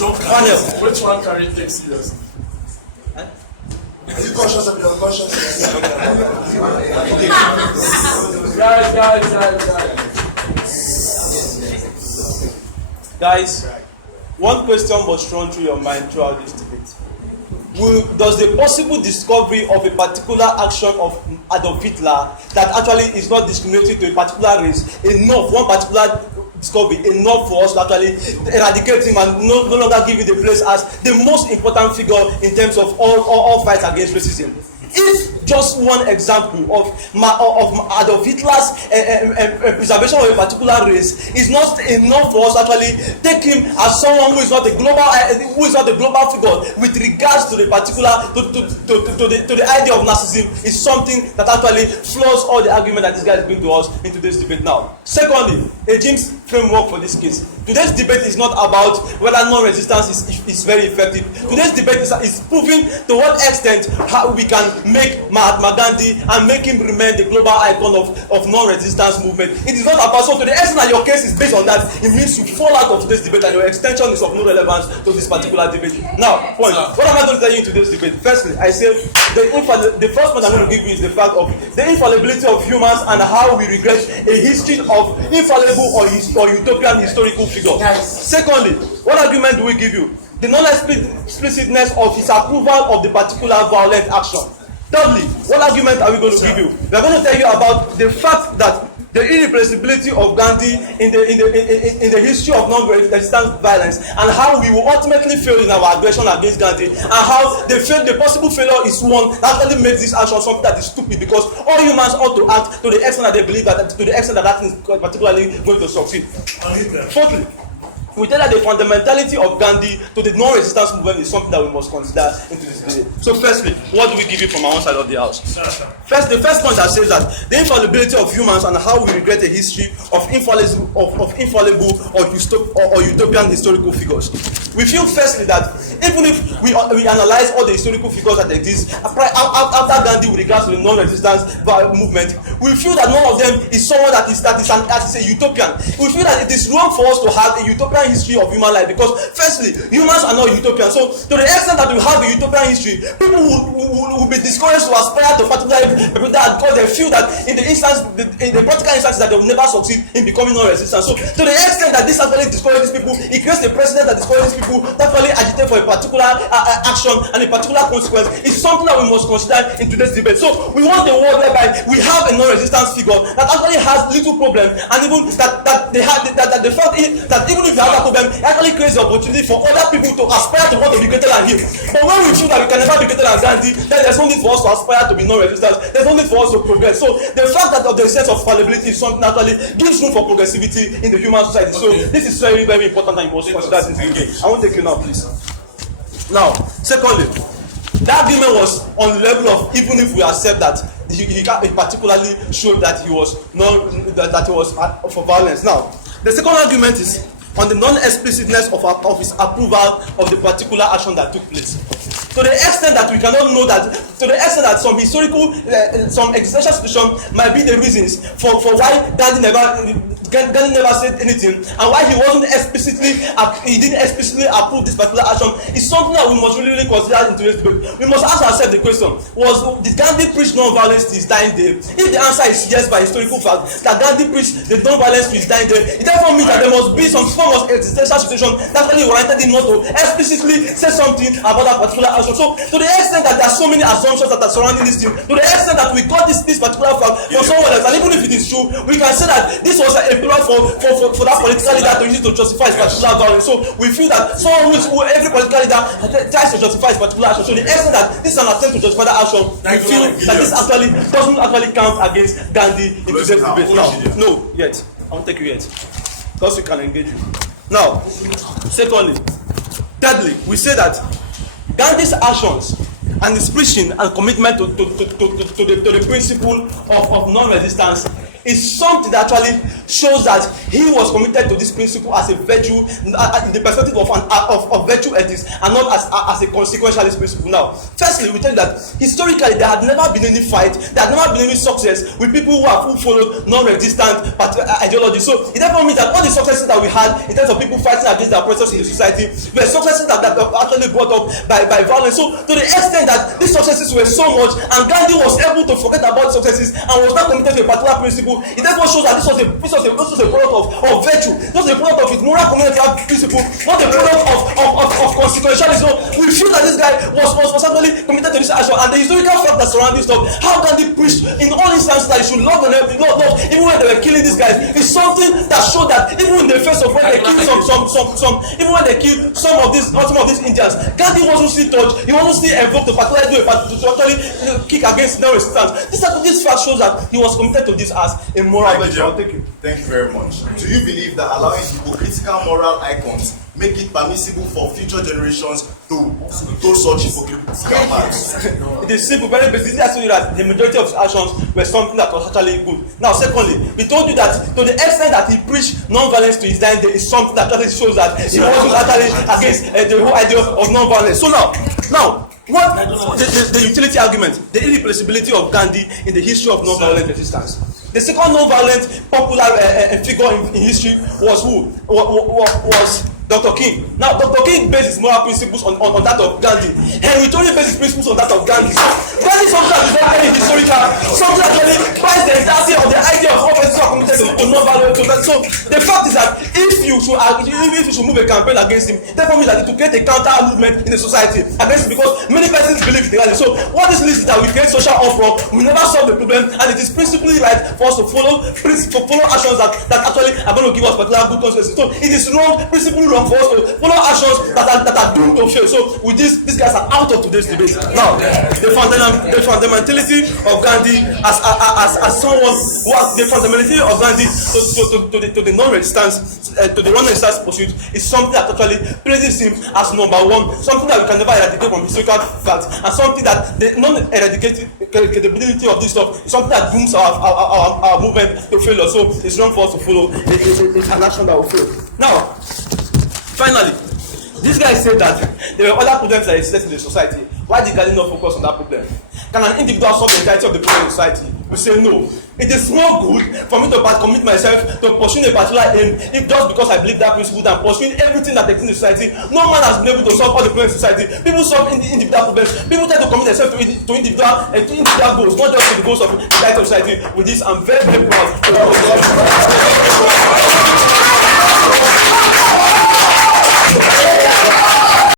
Which one can you take seriously? Are you conscious of your consciousness? Guys, one question must run through your mind throughout this debate. Does the possible discovery of a particular action of Adolf Hitler that actually is not discriminatory to a particular race enough, one particular discovery enough for us to actually eradicate him and no longer give him the place as the most important figure in terms of all fights against racism? If just one example of Adolf Hitler's preservation of a particular race is not enough for us to actually take him as someone who is not a global figure with regards to the particular to the idea of narcissism, is something that actually flaws all the argument that this guy is bringing to us in today's debate now. Secondly, a James framework for this case. Today's debate is not about whether non-resistance is very effective. Today's debate is proving to what extent how we can make Mahatma Gandhi and make him remain the global icon of non-resistance movement. It is not about, so to the extent that your case is based on that, it means you fall out of today's debate and your extension is of no relevance to this particular debate. Now, point. What am I going to tell you in today's debate? Firstly, I say the first point I'm going to give you is the fact of the infallibility of humans and how we regret a history of infallible or utopian historical figures. Secondly, what argument do we give you? The non-explicitness of his approval of the particular violent action. Thirdly, what argument are we going to give you? We are going to tell you about the fact that the irreplaceability of Gandhi in the history of non-resistant violence and how we will ultimately fail in our aggression against Gandhi, and how the possible failure is one that actually makes this action something that is stupid, because all humans ought to act to the extent that they believe that, to the extent that that is particularly going to succeed. Fourthly, we tell that the fundamentality of Gandhi to the non-resistance movement is something that we must consider into this debate. So firstly, what do we give you from our own side of the house? The first point that says that the infallibility of humans and how we regret a history of infallible or utopian historical figures. We feel firstly that even if we analyze all the historical figures that exist after Gandhi with regards to the non-resistance movement, we feel that none of them is someone that is a utopian. We feel that it is wrong for us to have a utopian history of human life, because firstly, humans are not utopian. So to the extent that we have a utopian history, people will be discouraged to aspire to particular people that, because they feel that in the practical instances that they will never succeed in becoming non-resistant. So to the extent that this actually discourages people, it creates a precedent that discourages people that actually agitate for a particular action and a particular consequence. It's something that we must consider in today's debate. So we want a world whereby we have a non-resistance figure that actually has little problem, and even that the fact is that even if they have that problem, it actually creates the opportunity for other people to aspire to want to be greater than him. But when we feel that we can never be greater than Gandhi, then there's no need for us to aspire to be non-resistant. There's no need for us to progress. So the fact that the sense of fallibility is something that actually gives room for progressivity in the human society. So this is very, very important and you must consider this in the I won't take you now, please. Now, secondly, the argument was on the level of, even if we accept that he particularly showed that he was for violence. Now, the second argument is on the non-explicitness of his approval of the particular action that took place. To the extent that we cannot know that, to the extent that some historical, some existential situation might be the reasons for why Gandhi never said anything, and why he didn't explicitly approve this particular action, is something that we must really consider in today's debate. We must ask ourselves the question: did Gandhi preach non-violence to his dying day? If the answer is yes, by historical fact, that Gandhi preached the non-violence to his dying day, it therefore means that there must be some form of existential situation that really warranted him not to explicitly say something about that particular action. So, to the extent that there are so many assumptions that are surrounding this thing, to the extent that we got this particular fact from someone else, and even if it is true, we can say that this was a plan for that political leader to use it to justify his particular violence. So we feel that every political leader tries to justify his particular action. So the extent that this is an attempt to justify that action, we feel that this actually doesn't actually count against Gandhi in today's debate. No, yet. I won't take you yet, because we can engage you. Now, secondly, thirdly, we say that Gandhi's actions and his preaching and commitment to the principle of non-resistance is something that actually shows that he was committed to this principle as a virtue, in the perspective of virtue ethics, and not as a consequentialist principle. Now, firstly, we tell you that historically there had never been any fight, there had never been any success with people who followed non-resistant ideology. So it therefore means that all the successes that we had in terms of people fighting against the oppressors in the society were successes that were actually brought up by violence. So to the extent that these successes were so much, and Gandhi was able to forget about successes and was not committed to a particular principle, it therefore shows that this was a product of virtue, not a product of his moral community principle, not a product of consequentialism. So we feel that this guy was actually committed to this action, and the historical fact that surrounding stuff, how Gandhi preached in all instances that you should love and help, love, even when they were killing these guys, is something that showed that even in the face of when they killed even when they killed some of these Indians, Gandhi wasn't still touched, he wasn't still evoked to particularly to actually kick against non-resistance. This fact shows that he was committed to this as a moral virtue. Thank you very much. Do you believe that allowing hypocritical moral icons make it permissible for future generations to do such hypocritical acts? It is simple, very basic. This tells you that the majority of his actions were something that was actually good. Now, secondly, we told you that to the extent that he preached non-violence to his dying day is something that actually shows that he wasn't actually against the whole idea of non-violence. So now, what the utility argument, the irreplaceability of Gandhi in the history of non-violent resistance. The second non-violent popular figure in history was who? Was Dr. King. Now, Dr. King based his moral principles on that of Gandhi. Henry Thoreau based his principles on that of Gandhi. So, Gandhi is something that is not very historical, something that really buys the entirety of the idea of how persons are committed to non-violent. So, the fact is that if you should move a campaign against him, therefore means that it will create a counter movement in the society against him, because many persons believe in the So, what this means is that we create social uproar, we never solve the problem, and it is principally right for us to follow actions that actually are going to give us particular good consequences. So, it is wrong, principally wrong for us to follow actions that are doomed to fail. So with this, these guys are out of today's debate. Now, the fundamentality of Gandhi as someone who has the fundamentality of Gandhi to the non-resistance pursuit is something that actually places him as number one, something that we can never eradicate from historical facts, and something that the non-eradicatability of this stuff is something that dooms our movement to failure. So it's wrong for us to follow an action that will fail. Now, finally, this guy said that there were other problems that existed in the society. Why did Gandhi not focus on that problem? Can an individual solve the entirety of the problem in society? We say no. It is more good for me to commit myself to pursuing a particular aim if just because I believe that principle than pursuing everything that exists in society. No man has been able to solve all the problems in society. People solve individual problems. People try to commit themselves to individual goals, not just to the goals of the society. With this, I'm very, very proud.